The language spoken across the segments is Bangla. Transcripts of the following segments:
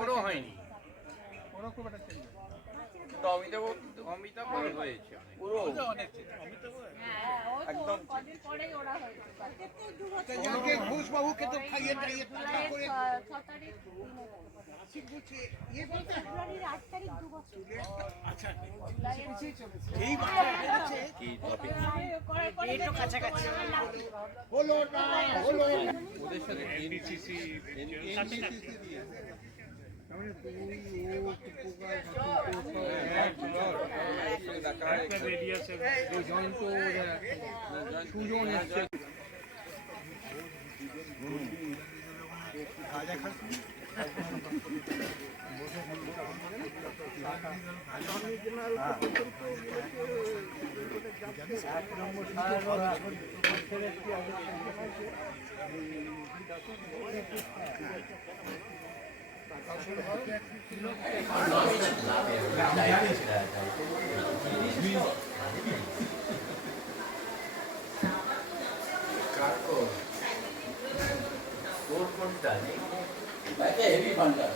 ওরও হয়নি, অমিতাভ হয়েছে ঘোষবাবুকে তো খাইয়ে দাইয়ে সুজন এসছে হেভি ফান্ডা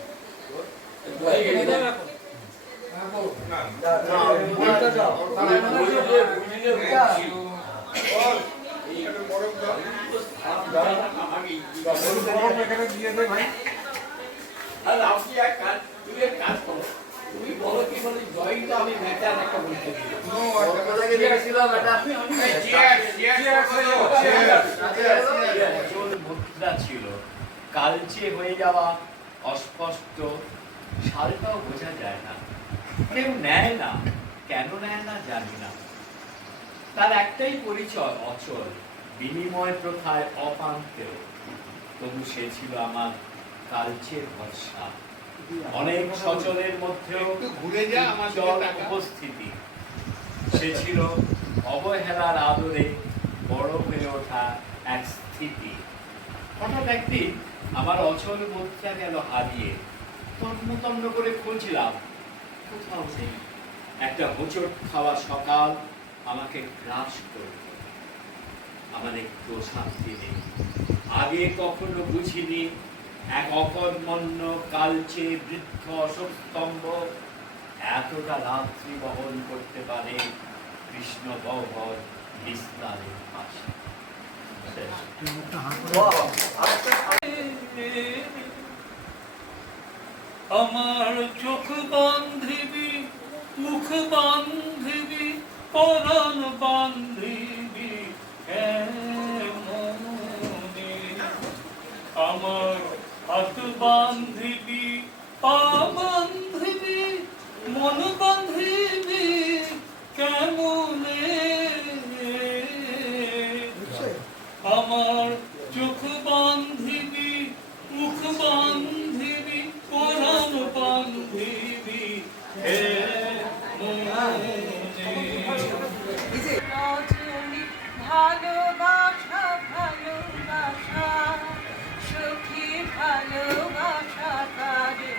ছিল কালচে হয়ে যাওয়া, অস্পষ্ট, সালটাও বোঝা যায় না, কেউ নেয় না, কেন নেয় না জানি না। তার একটাই পরিচয় অচল, বিনিময় প্রথায় অপান্তেও, তবু সে ছিল আমার কালচের ভরসা। অনেক সচলের মধ্যেও উপস্থিতি, সে ছিল অবহেলার আদরে বড় হয়ে ওঠা এক স্থিতি। হঠাৎ একদিন আমার অচল মুদ্রা গেল হারিয়ে, তন্ন করে খুঁজলাম, কোথাও নেই। একটা হোঁচট খাওয়া সকাল আমাকে গ্রাস করল, আমার একটু শান্তি নেই। আগে কখনো বুঝিনি এক অকর্মণ্য কালচে বৃদ্ধ অশোকস্তম্ভ এতটা রাত্রি বহন করতে পারে কৃষ্ণ গহ্বর বিস্তারের পাশে। আমার চোখ বান্ধিবি, মুখ বান্ধিবি, পরাণ বান্ধিবি কেমনে? আমার হাত বান্ধিবি, পা বান্ধিবি, মন বান্ধিবি কেমনে? আমার চোখ বান্ধিবি, মুখ বান্ধিবি, পরাণ বান্ধিবি ভালোবাসা ভালোবাসা সখী ভালোবাসা তারে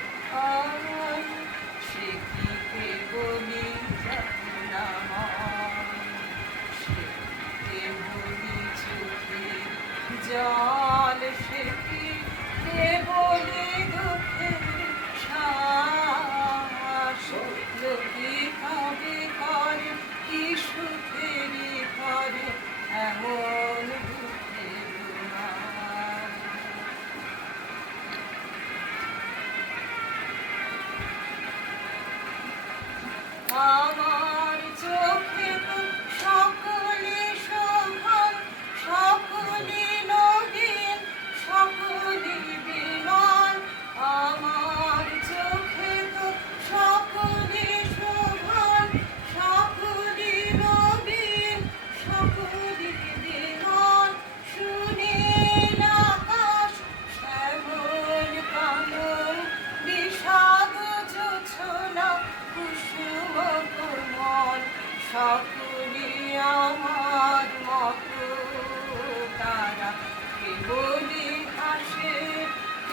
সে কি বলি সে বলি চোখে জল সে কি বলি দুঃখের শ্বাস লোকে কবে করে কি সুখেরই করে এমন দুঃখের আমার চোখে তো সকলে শোভন, সকলে নবীন, সকলে বিনয়। আমার চোখে তো সকলে শোভন, সকলে নবীন, সকলে বিনয়। সুনীল আকাশ, শ্যামল কানন, বিষাদ জোছনা, কুসুম কোমল, সকলে আমার মতো তারা। কেবলি হাসে,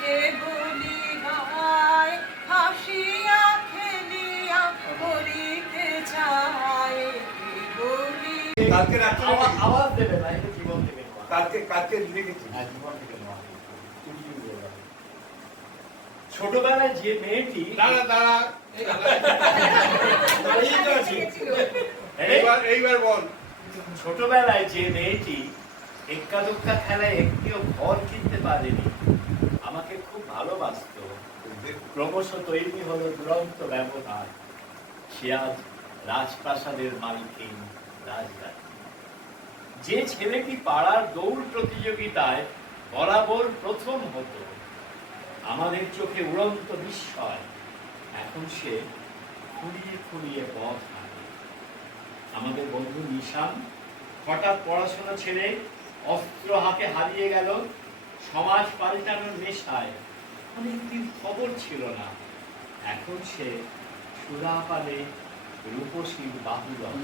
কেবলি গায়, হাসিয়া খেলিয়া করিতে চায় কেবলি। কালকে রাত্রে আওয়াজ দেবে না, এটা জীবন থেকে কালকে লিখেছি। জীবন থেকে ছোটবেলায় যে মেয়েটি দাঁড়া দাঁড়া দাঁড়িয়ে তো আছি। এইবার বল। ছোটবেলায় যে মেয়েটি এক্কা দোক্কা খেলায় একটিও ঘর কিনতে পারেনি, আমাকে খুব ভালোবাসত, ক্রমশ তৈরি হলো দুরন্ত ব্যবহার। সে আজ রাজপ্রাসাদের মালিকিন রাজরানী। যে ছেলেটি পাড়ার দৌড় প্রতিযোগিতায় বরাবর প্রথম হতো, আমাদের চোখে উড়ন্ত বিস্ময়, এখন সে খুঁড়িয়ে খুঁড়িয়ে পথ হাঁটে। আমাদের বন্ধু নিশান হঠাৎ পড়াশোনা ছেড়ে অস্ত্র হাতে হারিয়ে গেল সমাজ পাল্টানোর নেশায়। অনেকদিন খবর ছিল না, এখন সে সুরাপানে রূপসীর বাহুবল।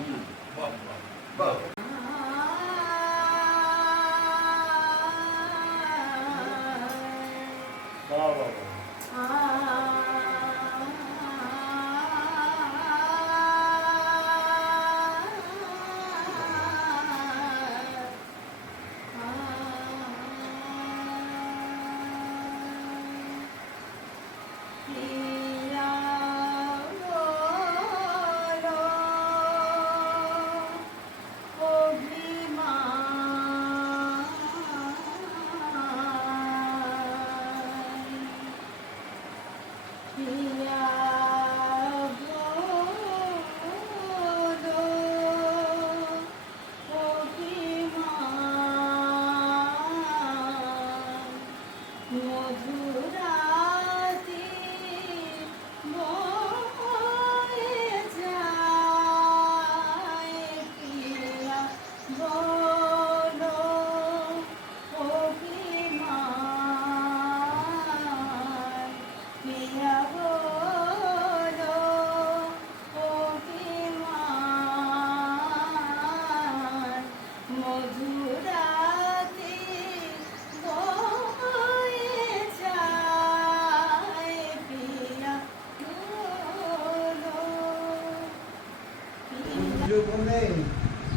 বনে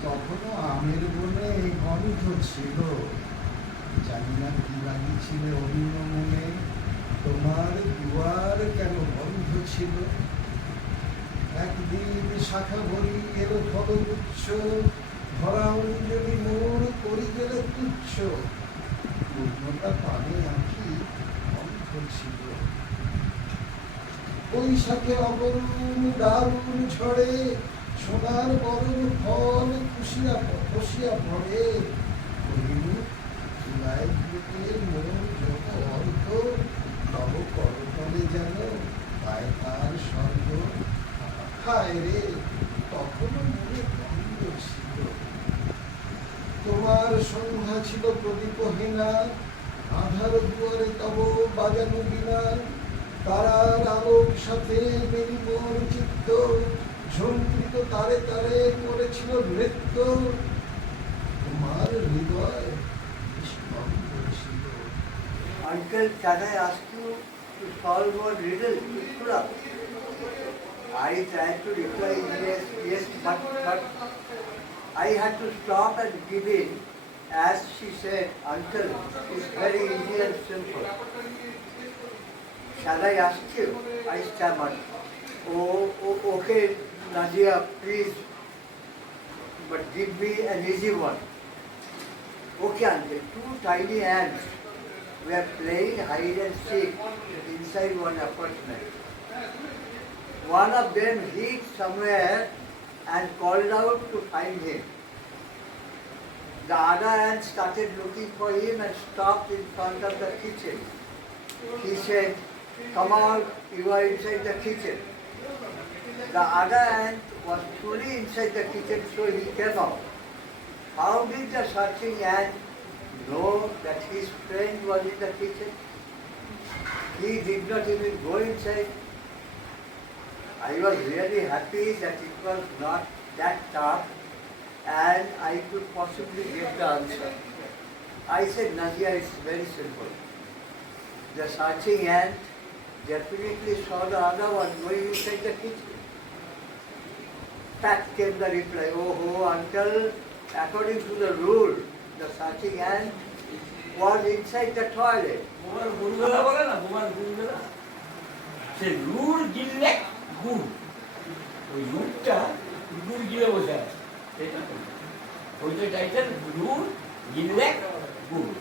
তখনো আমের বনে গন্ধ ছিল, জানি না কি লাগিয়েছিলে অন্য মনে, তোমার দুয়ার কেন বন্ধ ছিল। একদিন শাখা ভরি এলো ফলগুচ্ছ, ধরা অঞ্জলি মোর করি গেলে তুচ্ছ, পূর্ণতা পানে আঁকি বন্ধ ছিল। বৈশাখে অবরুণ দারুণ ঝড়ে, সোনার বরণ ফল খুশিয়া পড়ে, চুলায় দিতে মন যত অর্থ, তব করতলে যেন পায় তার স্বর্গ। হায় রে, তখনও মনে গন্ধ ছিল। তোমার সন্ধ্যা ছিল প্রদীপহীনা, আধার দুয়ারে তব বাজানো বিনা, তারার আলোক সাথে মেরি মোর চিত্ত, ঝঙ্কৃত তারে তারে করেছিল নৃত্য। তোমার হৃদয় নিষ্কম্প ছিল। Uncle, can I ask you to solve one riddle? I tried to reply yes, but I had to stop and give in as she said, Uncle, it's very easy and simple. Shall I ask you? I stammered. Oh, okay, Nadia, please, but give me an easy one. Okay, Uncle, two tiny ants were playing hide and seek inside one apartment. One of them hid somewhere and called out to find him. The other ant started looking for him and stopped in front of the kitchen. He said, "Come out, you are inside the kitchen." The other ant was truly inside the kitchen, so he came out. How did the searching ant know that his friend was in the kitchen? He did not even go inside. I was really happy that it was not that tough and I could possibly get the answer. I said, Nadia, it's very simple. The searching ant definitely saw the other one going inside the kitchen. Back came the reply, oh, Uncle, according to the rule, the searching ant was inside the toilet. সে রুড় গিললে গুড়, ওই রুটটা গুড় গিলে বসে আছে, ওই যে টাইটেল রুড় গিললে গুড়।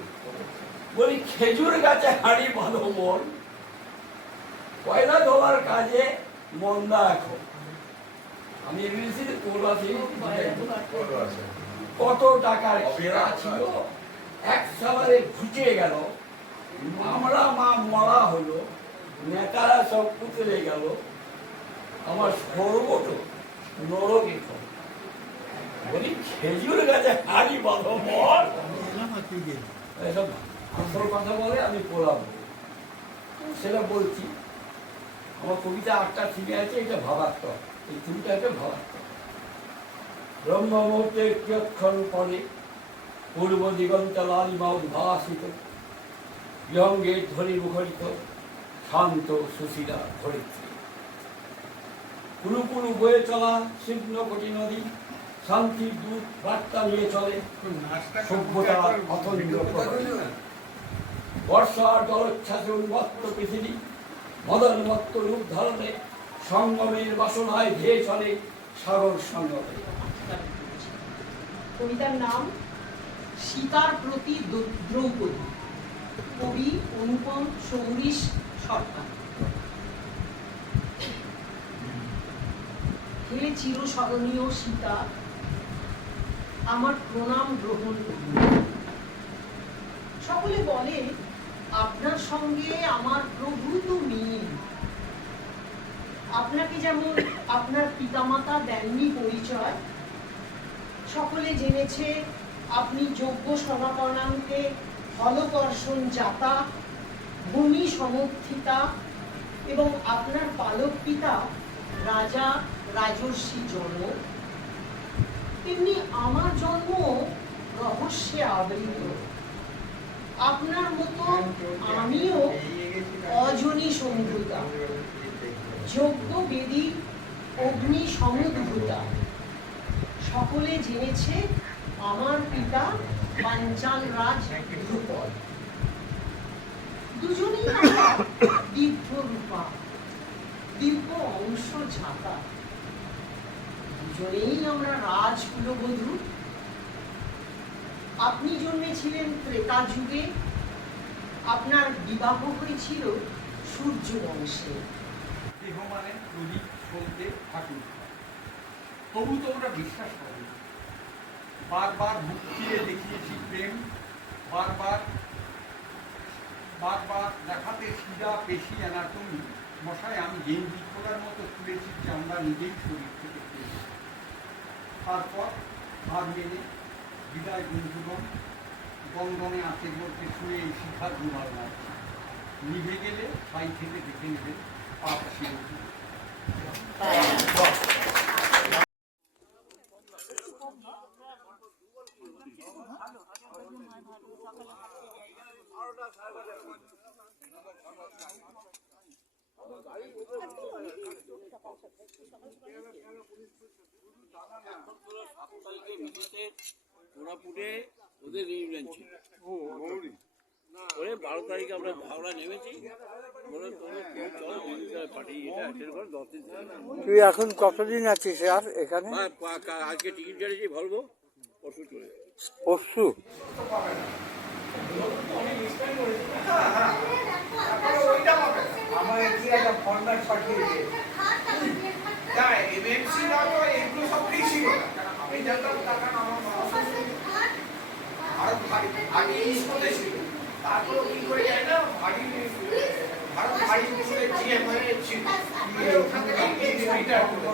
বলি খেজুর গাছে হাঁড়ি বাঁধো মন, কয়লা ধোয়ার কাজে মন্দা এখন। আমি ইংরেজিতে কত টাকার খেলা ছিল, এক সাবারে ঘুচে গেল, আমরা মা মরা হলো, নেতারা সব পুতলে গেল, আমার সর্বটো নরকে। বলি খেজুর গাছে হাঁড়ি বাঁধো মন, এসব আসল কথা বলে আমি পড়াবো, সেটা বলছি। আমার কবিতা 8টা থিমে আছে, এটা ভাবাত্মক, এই থিমটা একটা ভাবাত্মক। ব্রহ্ম মুহূর্তে কিয়ক্ষণ পরে পূর্ব দিগন্ত লালিমা উদ্ভাসিত, বিহঙ্গে ধ্বনি মুখরিত শান্ত সুশীলা ধরিত্রী। কুলু কুলু বয়ে চলা সিদ্ধ কোটি নদী শান্তির দূত বার্তা নিয়ে চলে সভ্যতার অতন্দ্র প্রহরী। বর্ষার জলোচ্ছ্বাসে উন্মত্ত পৃথিবী মদনমত্ত রূপ ধারণে সঙ্গমের বাসনায় ধেয়ে চলে সাগর সঙ্গমে। কবিতার নাম সীতার প্রতি দ্রৌপদী, কবি অনুপম সৌরিশ সরকার। হে চিরস্মরণীয় সীতা, আমার প্রণাম গ্রহণ করুন। সকলে বলে আপনার সঙ্গে আমার প্রভূত মিল। আপনাকে যেমন আপনার পিতামাতা দেননি পরিচয়, সকলে জেনেছে আপনি যোগ্য সমাপনান্তে হলকর্ষণ জাতা, ভূমি সমর্থিতা এবং আপনার পালক পিতা রাজা রাজর্ষি জনক। তেমনি আমার জন্ম রহস্যে আবৃত। আপনার মতো আমিও অজনী সম্ভূতা, যজ্ঞ বেদী অগ্নি সমুদ্ভূতা। সকলে জেনেছে আমার পিতা পাঞ্চাল রাজ ধ্রুপদ। দুজনেই আমরা দিব্য রূপা, দিব্য অংশ ঝাঁকা। দুজনেই আমরা রাজ কুলবধূ। আপনি জন্মেছিলেন ত্রেতা যুগে, আপনার বিবাহ হয়েছিল সূর্য বংশে। দেহ মানে প্রদীপ চলতে ঠাকুর, তবু তোমরা বিশ্বাস করো। বারবার বুক চিরে দেখিয়েছি প্রেম, বারবার দেখাতে সিধা পেশি অ্যানাটমি। মশায় আমি গেঞ্জি খোলার মতো খুলেছি চামড়া নিজেই শরীর থেকে পেয়ে। তারপর হার মেনে বিদায় বন্ধুগণ, গঙ্গনে আঁচে বলতে শুনে এই শিখার দুবার মারছি। নিভে গেলে ছাই থেকে দেখে নেবে পাপ শিরোপি। কোরাপুটে ওদের রিউনিয়ন ছিল। ওরে 12 তারিখে আমরা হাওড়া নেমেছি, বলে তোমরা চলো পার্টি এটা অ্যাটেন্ড করো 10 দিন। তুই এখন কতদিন আছিস আর এখানে? আজকে টিকিট কেটেছি, ভরবো, পরশু চলে যাবে। পরশু? আমার কি একটা ফরম্যাট পাঠিয়েছে। এমএনসি না তো এগুলো সব ফ্রি ছিল। আমি জানতাম টাকা আমার ভারত আগে ইস্কতে ছিল, তারপর কি করে যায় না ভারত ভারী জিএম হয়ে ছিল। ওখান থেকে রিটায়ার করলো।